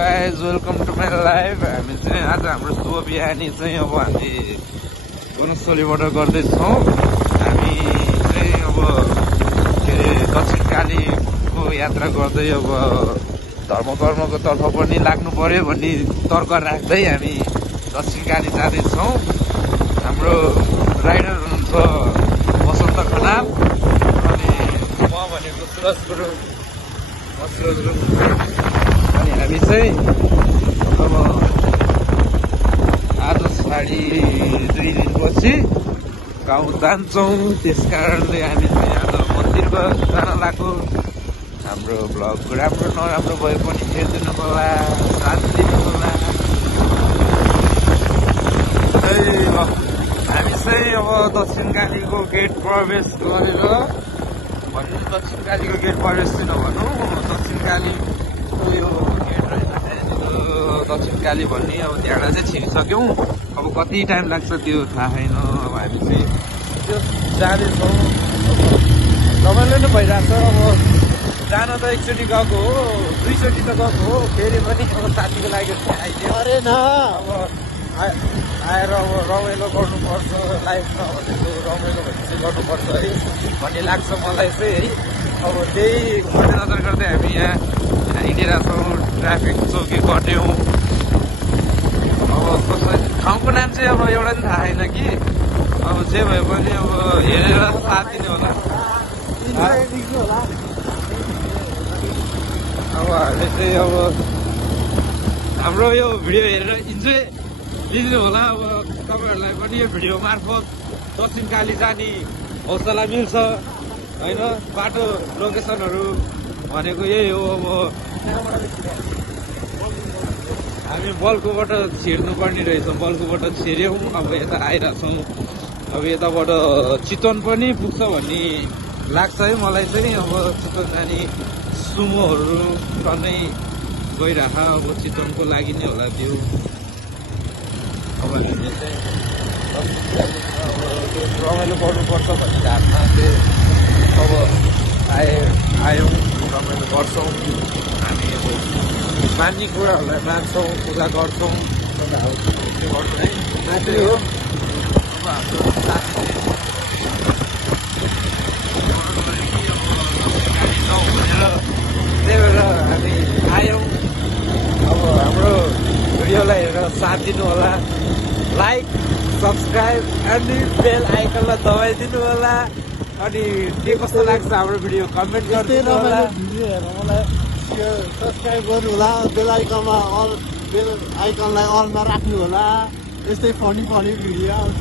guys, welcome to my life. हामी चाहिँ आज हाम्रो शुभ बिहानी चाहिँ अब हामी वनस्थलीबाट गर्दैछौँ। हामी चाहिँ अब के अरे दक्षिण कालीको यात्रा गर्दै अब धर्मकर्मको तर्फ पनि लाग्नु पर्यो भन्ने तर्क राख्दै हामी दक्षिण काली जाँदैछौँ। हाम्रो राइडर हुनुहुन्छ वसन्त खनाल अनि म भनेको सुरज गुरुङ। अनि हामी चाहिँ अब आज 2.5 दिनपछि गाउँ जान्छौँ। त्यस कारणले हामी चाहिँ आज मन्दिरमा जान लाग्यो। हाम्रो भ्लग राम्रो नराम्रो भए पनि हेरिदिनु होला, साथ दिनु होला। हामी चाहिँ अब दक्षिण कालीको गेट प्रवेश गरेर भन्नु, दक्षिण कालीको गेट प्रवेश चाहिँ नभनौँ, दक्षिण कालीको यो गेट रहेछ दक्षिण काली भन्ने। अब त्यहाँबाट चाहिँ छिरिसक्यौँ। अब कति टाइम लाग्छ त्यो थाहा छैन। अब हामी चाहिँ त्यो जाँदैछौँ। रमाइलो नै भइरहेको छ। अब जान त एकचोटि गएको हो, 2 चोटि त गएको हो, फेरि पनि अब साथीको लागि आइदियो अरे न। अब आएर अब रमाइलो गर्नुपर्छ, लाइफमा भनेको रमाइलो भनेपछि गर्नुपर्छ है भन्ने लाग्छ मलाई चाहिँ है। अब त्यही मध्यनजर गर्दै हामी यहाँ हिँडिरहेछौँ। ट्राफिक चौकी कट्यौँ। अब कसै ठाउँको नाम चाहिँ अब एउटा पनि थाहा छैन कि। अब जे भए पनि अब हेरेर साथ दिने होला। अब हामीले चाहिँ अब हाम्रो यो भिडियो हेरेर इन्जोय लिनु होला। अब तपाईँहरूलाई पनि यो भिडियो मार्फत दक्षिण काली जाने हौसला मिल्छ होइन। बाटो लोकेसनहरू भनेको यही हो। अब हामी बल्कुबाट छिर्नुपर्ने रहेछ, बल्कुबाट छिर्यौँ। अब यता आइरहेछौँ। अब यताबाट चितवन पनि पुग्छ भन्ने लाग्छ है मलाई चाहिँ। अब चितवन जाने सुमोहरू टन्नै गइरह। अब चितवनको लागि नै होला त्यो। अब हामीले चाहिँ अब रमाइलो गर्नुपर्छ भन्ने धारणा चाहिँ अब आयौँ, रमाइलो गर्छौँ। हामी अब मान्ने कुराहरूलाई मान्छौँ, पूजा गर्छौँ। त्यो गर्छौँ है, मात्रै हो। अब हाम्रो साथीले त्यही भएर हामी आयौँ। अब हाम्रो भिडियोलाई हेरेर साथ दिनु होला, लाइक सब्सक्राइब अनि बेल आइकनलाई दबाइदिनु होला। अनि के कस्तो लाग्छ हाम्रो भिडियो कमेन्ट गरिदिनु होला। मलाई सब्सक्राइब गर्नु होला, बेल आइकनलाई अलमा राख्नु होला। यस्तै फनी भिडियो आउँछ।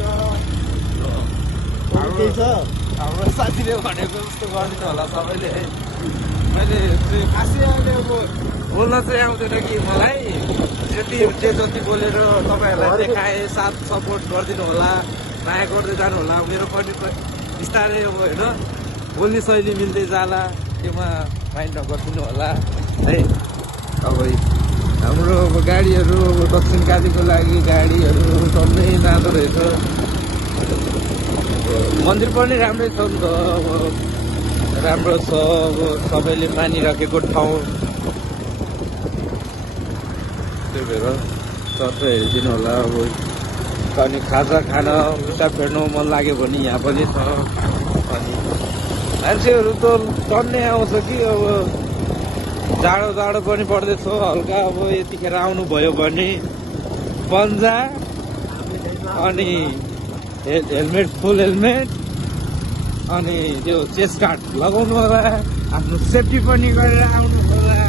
हाम्रो साथीले भनेको जस्तो गरिदिनु होला सबैले। मैले खासै अहिले अब बोल्न चाहिँ आउँदैन कि मलाई। जति बोलेर तपाईँहरूलाई देखाएँ, साथ सपोर्ट गरिदिनु होला, माया गर्दै जानु होला। मेरो पनि बिस्तारै अब होइन बोल्ने शैली मिल्दै जाला, त्योमा माइन्ड नगरिदिनु होला है। अब हाम्रो अब गाडीहरू अब दक्षिण कालीको लागि गाडीहरू टन्नै जाँदो रहेछ। मन्दिर पनि राम्रै छ नि त। अब राम्रो छ, अब सबैले मानिराखेको ठाउँ। त्यही भएर चर्च हेरिदिनु होला। अब अनि खाजा खान खुट्टा फेर्नु मन लाग्यो भने यहाँ पनि छ। अनि मान्छेहरू त टन्नै आउँछ कि। अब जाडो पनि पर्दैछ हल्का। अब यतिखेर आउनुभयो भने पन्जा अनि हेलमेट, फुल हेलमेट अनि त्यो चेस्ट गार्ड लगाउनु होला। आफ्नो सेफ्टी पनि गरेर आउनु होला।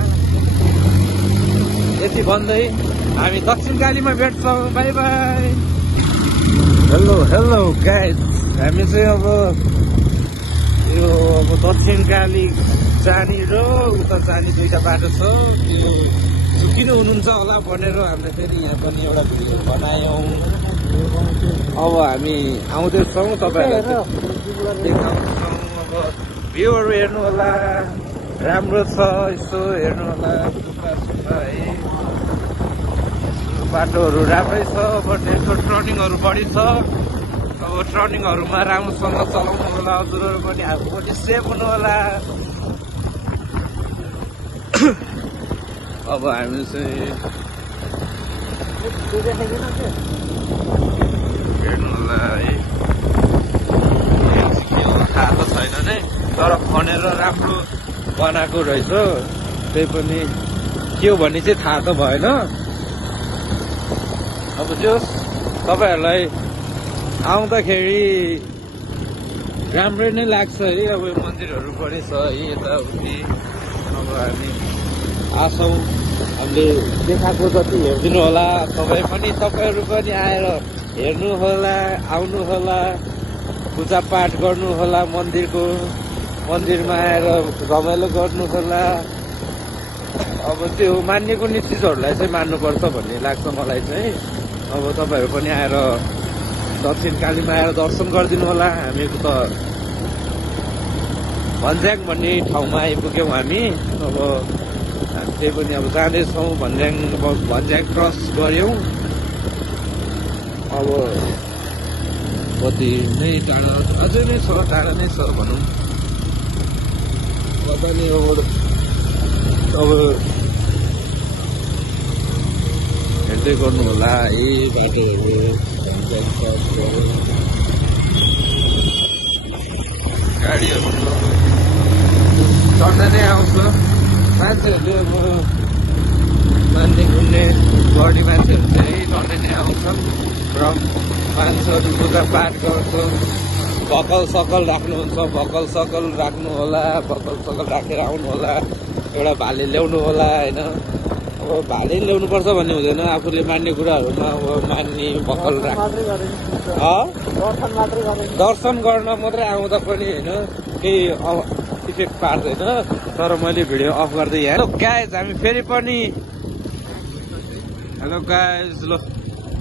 यति भन्दै हामी दक्षिण कालीमा भेट्छौँ। By by. हेलो गाइस, हामी चाहिँ अब यो अब दक्षिण काली जाने र उता जाने 2टा बाटो छ। त्यो किन हुनुहुन्छ होला भनेर हामीले फेरि यहाँ पनि एउटा भिडियो बनायौँ। अब हामी आउँदैछौँ, तपाईँहरूलाई देखाउँछौँ। अब भ्यूहरू हेर्नु होला, राम्रो छ, यसो हेर्नु होला। है बाटोहरू राम्रै छ। अब त्यसको टर्निङहरू बढी छ। अब टर्निङहरूमा राम्रोसँग चलाउनु होला। हजुरहरू पनि आफू पनि सेफ हुनु होला। अब हामी चाहिँ हेर्नु होला है, थाहा त छैन नै, तर खनेर राम्रो बनाएको रहेछ। त्यही पनि के हो भन्ने चाहिँ थाहा त भएन। अब त्यो तपाईँहरूलाई आउँदाखेरि राम्रै नै लाग्छ है। अब मन्दिरहरू पनि छ है यताउति। अब हामी आछौँ, हामीले देखाएको जति हेरिदिनु होला। तपाईँहरू पनि आएर हेर्नु होला, आउनु होला, पूजापाठ गर्नु होला, मन्दिरमा आएर रमाइलो गर्नु होला। अब त्यो मान्ने कुनै चिजहरूलाई चाहिँ मान्नुपर्छ भन्ने लाग्छ मलाई चाहिँ। अब तपाईँहरू पनि आएर दक्षिणकालीमा आएर दर्शन गरिदिनु होला। हामीको त भन्ज्याङ भन्ने ठाउँमा आइपुग्यौँ हामी। अब त्यही पनि अब जाँदैछौँ, भन्ज्याङ क्रस गऱ्यौँ। अब कति नै टाढा, अझै नै छ, टाढा नै छ भनौँ। कता नि अब हेर्दै गर्नु होला है बाटोहरू। गाडीहरू चढ्दै नै आउँछ। मान्छेहरूले अब मान्ने घुम्ने गर्ने मान्छेहरू चाहिँ चढ्दै नै आउँछन् र मान्छेहरू पूजापाठ गर्छ। भकल सकल राख्नुहुन्छ, भकल सकल राख्नु होला, भकल सकल राखेर आउनु होला। एउटा भाले ल्याउनु होला होइन। अब भाले ल्याउनुपर्छ भन्ने हुँदैन, आफूले मान्ने कुराहरूमा अब मान्ने भकल दर्शन गर्न मात्रै आउँदा पनि होइन केही इफेक्ट पार्दैन। तर मैले भिडियो अफ गर्दै यहाँ। हेलो गाइज, हामी फेरि पनि हेलो गाइज, ल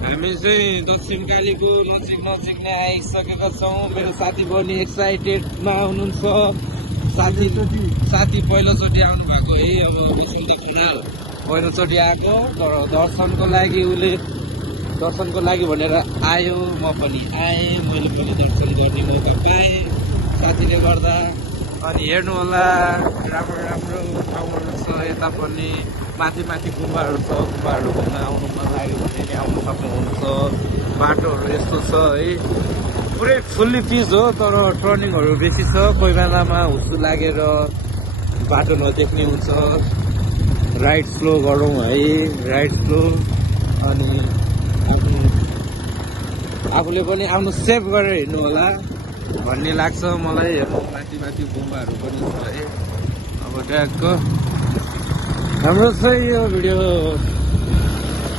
हामी चाहिँ दक्षिणकालीको नजिक नै आइसकेका छौँ। मेरो साथी पनि एक्साइटेडमा हुनुहुन्छ। साथी पहिलोचोटि आउनु भएको है। अब विशुद्ध खनाल पहिलोचोटि आएको, तर दर्शनको लागि भनेर आयो। म पनि आएँ, मैले पनि दर्शन गर्ने मौका पाएँ साथीले गर्दा। अनि हेर्नु होला, राम्रो ठाउँहरू छ यता पनि। माथि गुम्बाहरू छ, गुम्बाहरू घुम्न आउनु मन लाग्यो भने नि आउनु सक्नुहुन्छ। बाटोहरू यस्तो छ है, पुरै फुल्ली पिच हो, तर टर्निङहरू बेसी छ। कोही बेलामा हुस्सु लागेर बाटो नदेख्ने हुन्छ। राइट स्लो गरौँ है, राइट स्लो। अनि आफूले पनि आफ्नो सेभ गरेर हिँड्नु होला भन्ने लाग्छ मलाई। हेर्नु माथि गुम्बाहरू पनि छ है। अब ट्यागको हाम्रो चाहिँ यो भिडियो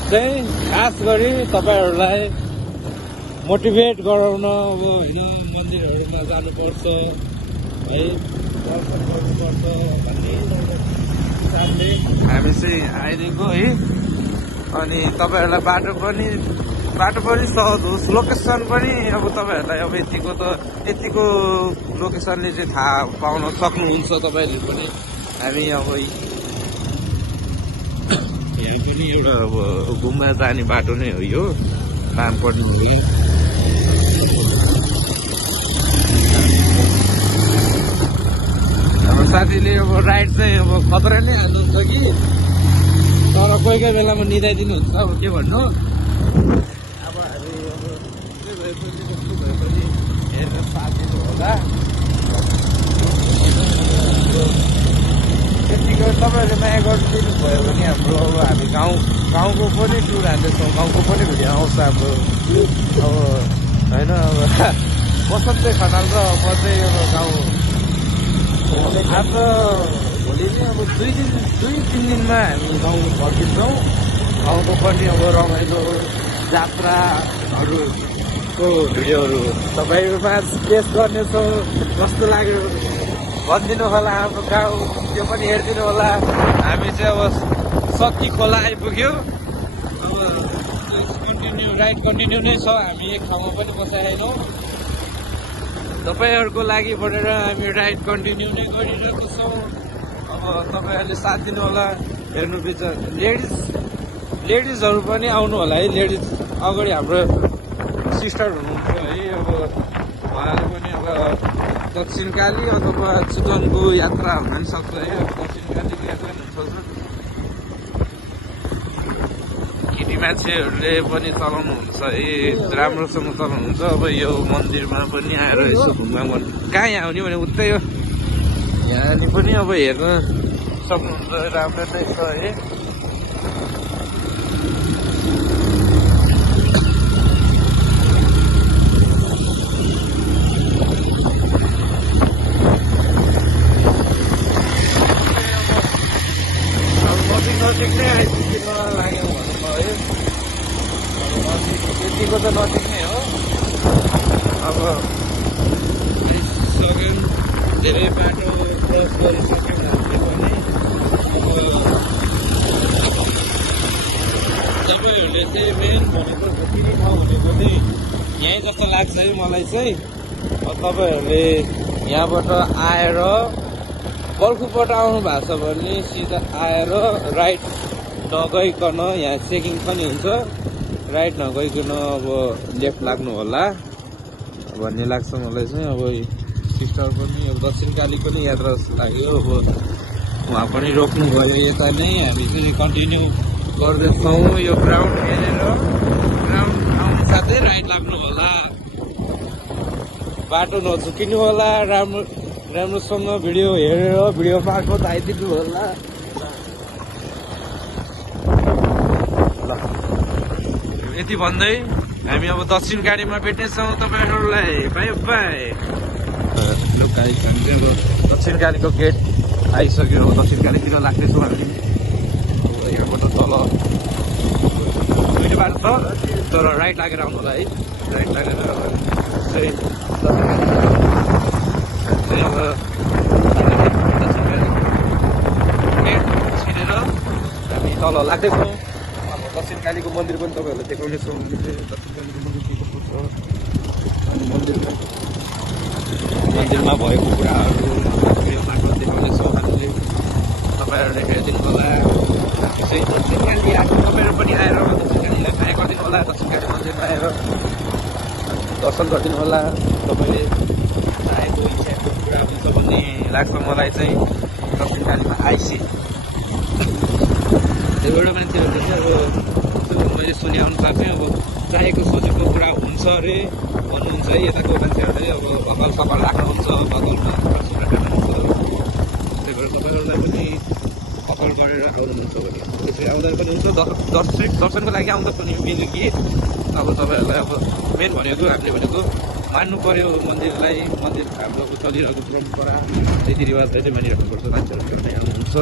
चाहिँ खास गरी तपाईँहरूलाई मोटिभेट गराउन, अब होइन मन्दिरहरूमा जानुपर्छ है, दर्शन गर्नुपर्छ भन्ने हिसाबले हामी चाहिँ आइदिएको है। अनि तपाईँहरूलाई बाटो पनि सहज होस्, लोकेसन पनि अब तपाईँहरूलाई अब यतिको लोकेसनले चाहिँ थाहा पाउन सक्नुहुन्छ तपाईँले पनि। हामी अब यहाँ पनि एउटा अब घुम्न जाने बाटो नै हो यो, पामपर्ने हो। हाम्रो साथीले अब राइड चाहिँ अब खतरा नै हाल्नुहुन्छ कि, तर कोही बेलामा निदाइदिनुहुन्छ। अब के भन्नु, अब हामी अब के भएपछि कस्तो भएपछि हेरेर साथीहरू होला। त्यतिको तपाईँहरूले माया गरिदिनु भयो भने हाम्रो अब हामी गाउँको पनि टुर हाल्दैछौँ, गाउँको पनि भिडियो आउँछ हाम्रो। अब होइन, अब बसन्त खनाल र म चाहिँ अब गाउँ आज भोलि नै अब 2-3 दिनमा हामी गाउँ फर्किन्छौँ। गाउँको पनि अब रमाइलो जात्राहरूको भिडियोहरू तपाईँहरूमा पेस गर्नेछौँ। कस्तो लाग्यो भनिदिनु होला, हाम्रो गाउँ त्यो पनि हेरिदिनु होला। हामी चाहिँ अब सत्ती खोला आइपुग्यो। अब राइड कन्टिन्यू नै छ, हामी एक ठाउँमा पनि बसाएनौँ। तपाईँहरूको लागि भनेर हामी राइड कन्टिन्यू नै गरिरहेको छौँ। अब तपाईँहरूले साथ दिनु होला। हेर्नु विचार लेडिजहरू पनि आउनु होला है। लेडिज अगाडि हाम्रो सिस्टर हुनुहुन्छ है। अब उहाँले पनि अब दक्षिणकाली अथवा चितवनको यात्रा हुन सक्छ है। दक्षिणकालीको यात्रा हुन सक्छ। मान्छेहरूले पनि चलाउनुहुन्छ है, राम्रोसँग चलाउनुहुन्छ। अब यो मन्दिरमा पनि आएर यसो घुम्न मन कहाँ यहाँ आउने भने उतै हो, यहाँले पनि अब हेर्न सक्नुहुन्छ। राम्रो नै छ है। नजिक नै आइपुग्न लाग्यो भन्नुभयो है। यतिको त नजिक नै हो। अब धेरै बाटो क्रस गरिसक्यौँ हामीले पनि। तपाईँहरूले चाहिँ मेन भनेको जति ठाउँ भनेको चाहिँ यहीँ जस्तो लाग्छ है मलाई चाहिँ। तपाईँहरूले यहाँबाट आएर बल्खुबाट आउनु भएको छ भने सिधा आएर राइट नगइकन यहाँ चेकिङ पनि हुन्छ, राइट नगइकन अब लेफ्ट लाग्नु होला भन्ने लाग्छ मलाई चाहिँ। अब सिस्टर पनि अब दक्षिणकाली पनि यात्रा जस्तो लाग्यो। अब उहाँ पनि रोक्नु भयो। यता नै हामी चाहिँ कन्टिन्यू गर्दैछौँ। यो ग्राउन्ड हेरेर ग्राउन्ड आउनु साथै राइट लाग्नु होला, बाटो नझुकिनु होला, राम्रोसँग भिडियो हेरेर भिडियो मार्फत आइदिनु होला। ल यति भन्दै हामी अब दक्षिण गाडीमा भेट्नेछौँ तपाईँहरूलाई। By by. हामी अब दक्षिण गाडीको गेट आइसक्यो। दक्षिण गाडीतिर लाग्दैछौँ हामी। यहाँबाट तल दुईटै बाटो छ, तर राइट लागेर आउनु होला है। राइट लागेर अब छिरेर हामी तल लाग्दैछौँ। अब दक्षिणकालीको मन्दिर पनि तपाईँहरूलाई देखाउनेछौँ। दक्षिणकालीको मन्दिर के कस्तो छ, मन्दिरमा भएको कुराहरू भिडियो मार्फत देखाउनेछौँ हामीले। तपाईँहरूले हेरिदिनु होला। चाहिँ दक्षिणकाली आएको तपाईँहरू पनि आएर दक्षिणकालीलाई माया गरिदिनु होला। दक्षिणकाली मन्दिरमा आएर दर्शन गरिदिनु होला। तपाईँले चाहेको इच्छाको कुरा हुन्छ भन्ने लाग्छ मलाई चाहिँ दक्षिणकालीमा आइसी। धेरैवटा मान्छेहरूले चाहिँ अब मैले सुने अनुसार चाहिँ अब चाहेको सोचेको कुरा हुन्छ अरे भन्नुहुन्छ है यताको मान्छेहरूले। अब अकल सकल राख्नुहुन्छ, बगलमा सुक्खा खानुहुन्छ। त्यही भएर तपाईँहरूलाई पनि अकल गरेर गर्नुहुन्छ भने त्यसरी आउँदा पनि हुन्छ। दर्शनको लागि आउँदा पनि मिल्यो कि अब तपाईँहरूलाई अब मेन भनेको हामीले भनेको मान्नु पर्यो मन्दिरलाई। मन्दिर हाम्रो चलिरहेको परम्परा रीतिरिवाजलाई चाहिँ मानिराख्नुपर्छ। मान्छेहरू नै आउनुहुन्छ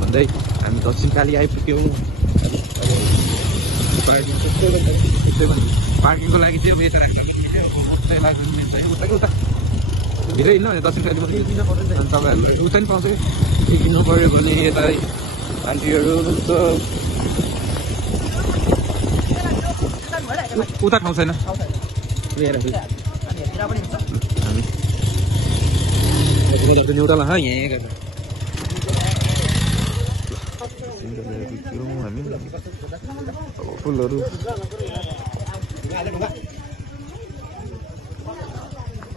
भन्दै हामी दक्षिणकाली आइपुग्यौँ। पार्किङको लागि चाहिँ यता राख्छ उता धेरै होइन दक्षिणकाली मात्रै अनि तपाईँहरूले उता नि पाउँछ कि किन्नु पऱ्यो भने यता आन्टीहरू उता ठाउँ छैन। उताला यहाँ हामी फुलहरू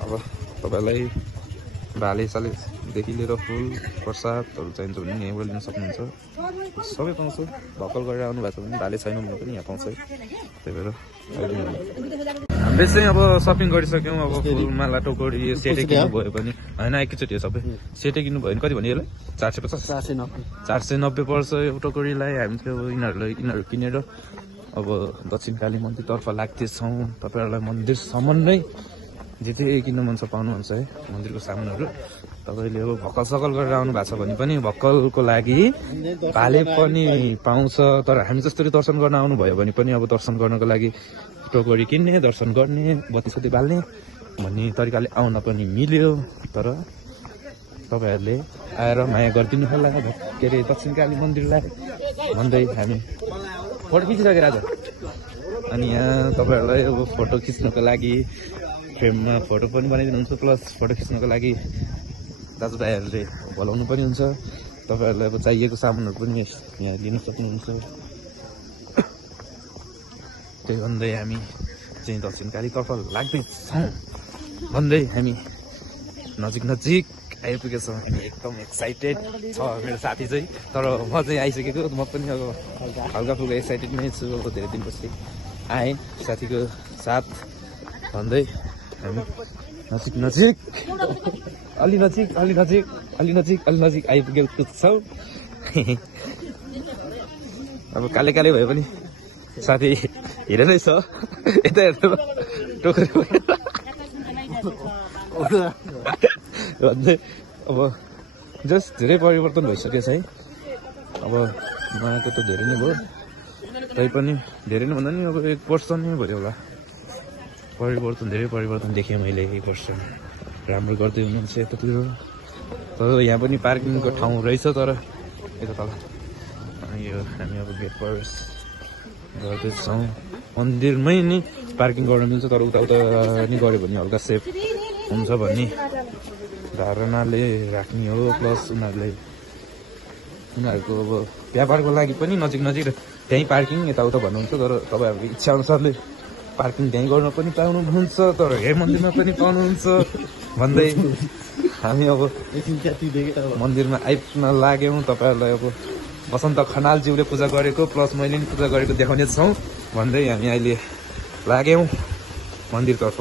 अब तपाईँलाई भाले सालेदेखि लिएर फुल प्रसादहरू चाहिन्छ भने यहीँबाट लिन सक्नुहुन्छ। सबै पाउँछ। भक्कल गरेर आउनु भएको छ भने भाले छैन भने पनि यहाँ पाउँछ। त्यही भएर हामीले चाहिँ अब सपिङ गरिसक्यौँ। अब फुलमाला टोकरी यो सेटै किन्नु भयो भने होइन एकैचोटि हो सबै सेटै किन्नु भयो भने कति भन्यो यसलाई 450 490 पर्छ यो टोकरीलाई। हामी चाहिँ अब यिनीहरू किनेर अब दक्षिणकाली मन्दिरतर्फ लाग्दैछौँ। तपाईँहरूलाई मन्दिरसम्म नै जे जे किन्नु मन छ पाउनुहुन्छ है मन्दिरको सामानहरू। तपाईँले अब भक्कल सकल गरेर आउनु भएको छ भने पनि भक्कलको लागि भाले पनि पाउँछ। तर हामी जसरी दर्शन गर्न आउनुभयो भने पनि अब दर्शन गर्नको लागि टोकरी किन्ने, दर्शन गर्ने, बत्ती बाल्ने भन्ने तरिकाले आउन पनि मिल्यो। तर तपाईँहरूले आएर माया गरिदिनु होला के अरे दक्षिणकाली मन्दिरलाई भन्दै हामी फोटो खिचिसकेर आज। अनि यहाँ तपाईँहरूलाई अब फोटो खिच्नको लागि फ्रेममा फोटो पनि बनाइदिनुहुन्छ, प्लस फोटो खिच्नको लागि दाजुभाइहरूले बोलाउनु पनि हुन्छ। तपाईँहरूलाई अब चाहिएको सामानहरू पनि यहाँ लिन सक्नुहुन्छ। त्यही भन्दै हामी चाहिँ दक्षिणकालीतर्फ लाग्दैछौँ भन्दै हामी नजिक आइपुगेछौँ हामी एकदम एक्साइटेड छ मेरो साथी चाहिँ तर म चाहिँ आइसकेको म पनि अब हल्का फुल्का एक्साइटेड नै छु अब धेरै दिनपछि आएँ साथीको साथ भन्दै हामी नजिक अलि नजिक आइपुगेको छौँ अब काले भए पनि साथी हेरेरै छ यता हेर्नु टोकरी भन्दै अब जस्ट धेरै परिवर्तन भइसकेछ है अब नआएको त धेरै नै भयो तैपनि धेरै नै भन्दा नि अब 1 वर्ष नै भयो होला धेरै परिवर्तन देखेँ मैले 1 वर्ष राम्रो गर्दै हुनुहुन्छ यतातिर तर यहाँ पनि पार्किङको ठाउँ रहेछ तर यता तल यो हामी अब गेट प्रवेश गर्दैछौँ मन्दिरमै नि पार्किङ गर्न मिल्छ तर उता नि गऱ्यो भने हल्का सेफ हुन्छ भन्ने धारणाले राख्ने हो प्लस उनीहरूको अब व्यापारको लागि पनि नजिक त्यहीँ पार्किङ यताउता भन्नुहुन्छ तर तपाईँहरूको इच्छा अनुसारले पार्किङ त्यहीँ गर्न पनि पाउनुहुन्छ तर हेर मन्दिरमा पनि पाउनुहुन्छ भन्दै हामी अब मन्दिरमा आइपुग्न लाग्यौँ तपाईँहरूलाई अब बसन्त खनालज्यूले पूजा गरेको प्लस मैले पनि पूजा गरेको देखाउने छौँ भन्दै हामी अहिले लाग्यौँ मन्दिरतर्फ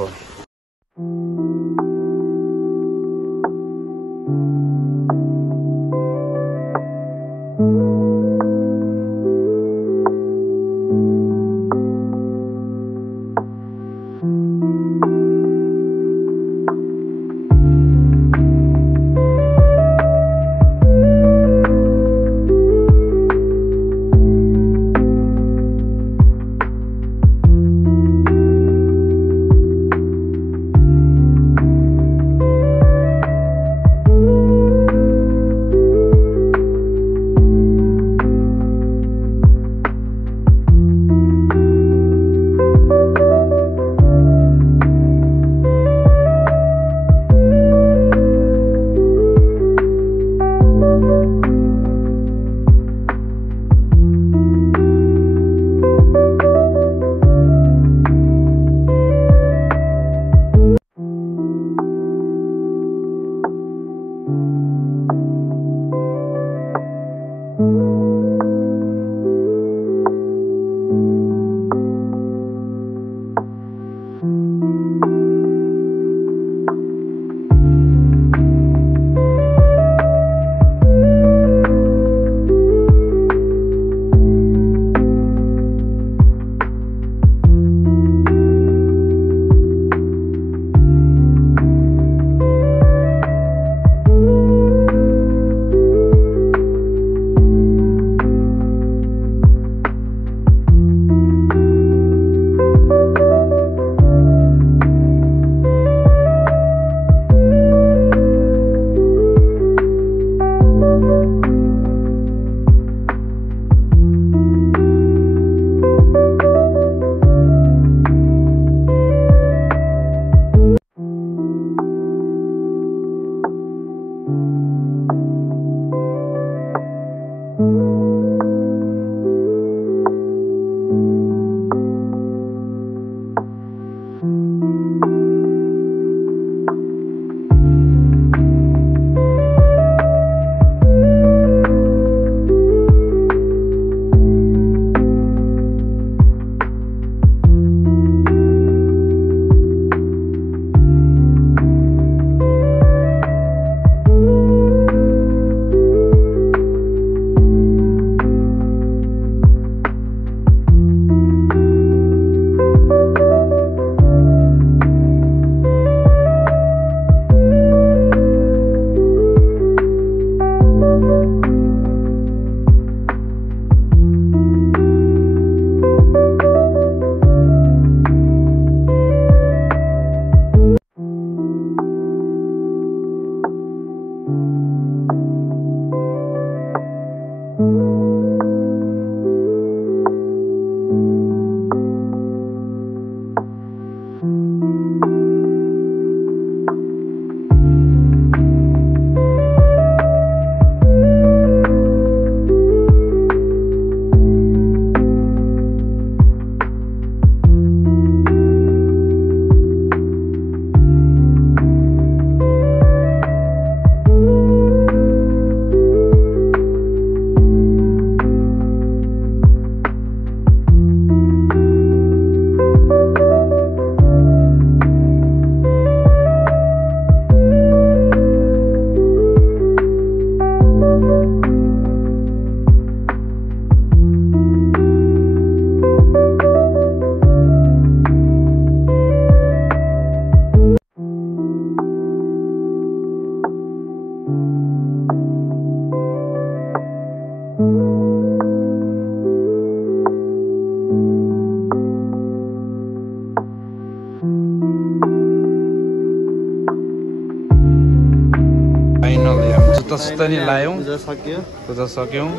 तस्तनी लायौँ, पूजा सक्यो। पूजा सक्यौँ।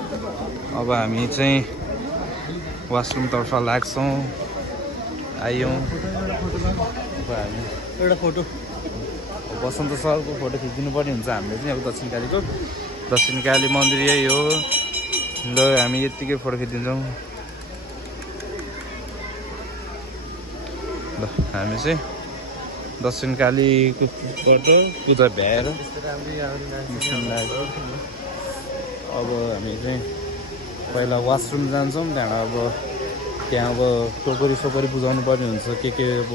अब हामी चाहिँ वासरुमतर्फ लाग्छौँ। आयौँ अब हामी एउटा फोटो बसन्त सरको फोटो खिचिदिनु पर्ने हुन्छ हामीले चाहिँ। अब दक्षिणकालीको दक्षिणकाली मन्दिर यही हो। ल हामी यत्तिकै फोटो खिचिदिन्छौँ। ल हामी चाहिँ दक्षिणकालीकोबाट पूजा भ्याएर लाग्यो। अब हामी चाहिँ पहिला वासरुम जान्छौँ, त्यहाँबाट अब त्यहाँ अब टोकरी सोकरी बुझाउनु पर्ने हुन्छ, के अब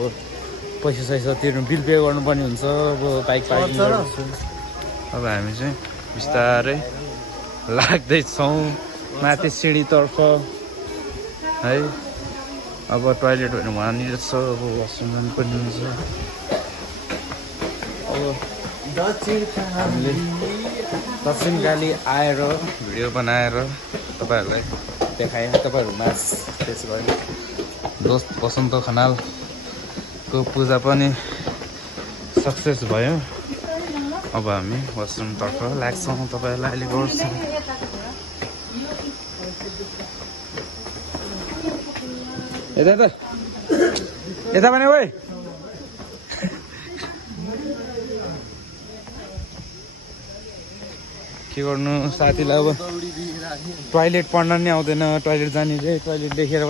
पैसा सैसा तिर्नु, बिल पे गर्नुपर्ने हुन्छ। अब बाइक पार्किङ गर्छु। अब हामी चाहिँ बिस्तारै लाग्दैछौँ माथि सिँढीतर्फ है। अब टोइलेटहरू वहाँनिर छ, अब वासरुम जानु पर्ने हुन्छ। अब हामीले दक्षिणकाली आएर भिडियो बनाएर तपाईँहरूलाई देखाएँ। तपाईँहरू माझ त्यसो भयो। दोस्त बसन्त खनालको पूजा पनि सक्सेस भयो। अब हामी वासरुमतर्फ लाग्छौँ, तपाईँहरूलाई अहिले गर्छौँ। यता त यता पनि ओइ के गर्नु साथीलाई अब टोइलेट पढ्न नि आउँदैन, टोइलेट जाने रे, टोइलेट देखेर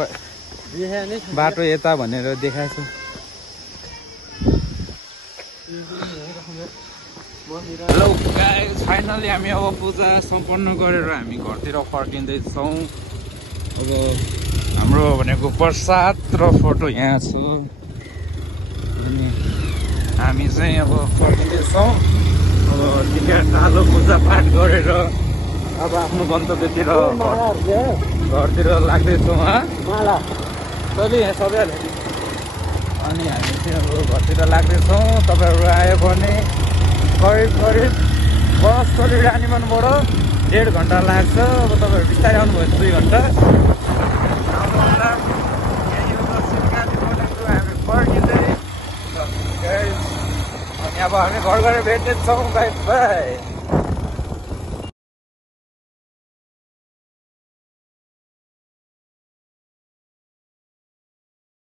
बाटो यता भनेर देखाएको छु। हेलो गाइस, फाइनली हामी अब पूजा सम्पन्न गरेर हामी घरतिर फर्किँदैछौँ। अब हाम्रो भनेको प्रसाद र फोटो यहाँ छ। अनि हामी चाहिँ अब फर्किँदैछौँ। अब टिका कालो पूजापाठ गरेर अब आफ्नो गन्तव्यतिर घरतिर लाग्दैछौँ। तैँले यहाँ सबैले अनि हामी चाहिँ अब घरतिर लाग्दैछौँ। तपाईँहरू आयो भने करिब बस रानीमानबाट 1.5 घन्टा लाग्छ। अब तपाईँहरू बिस्तारै आउनुभयो 2 घन्टा आउनुभन्दा यहीँ हो दक्षिणकालीको हामी फर्किँदै। अनि अब हामी घर गएर भेट्दैछौँ। By by.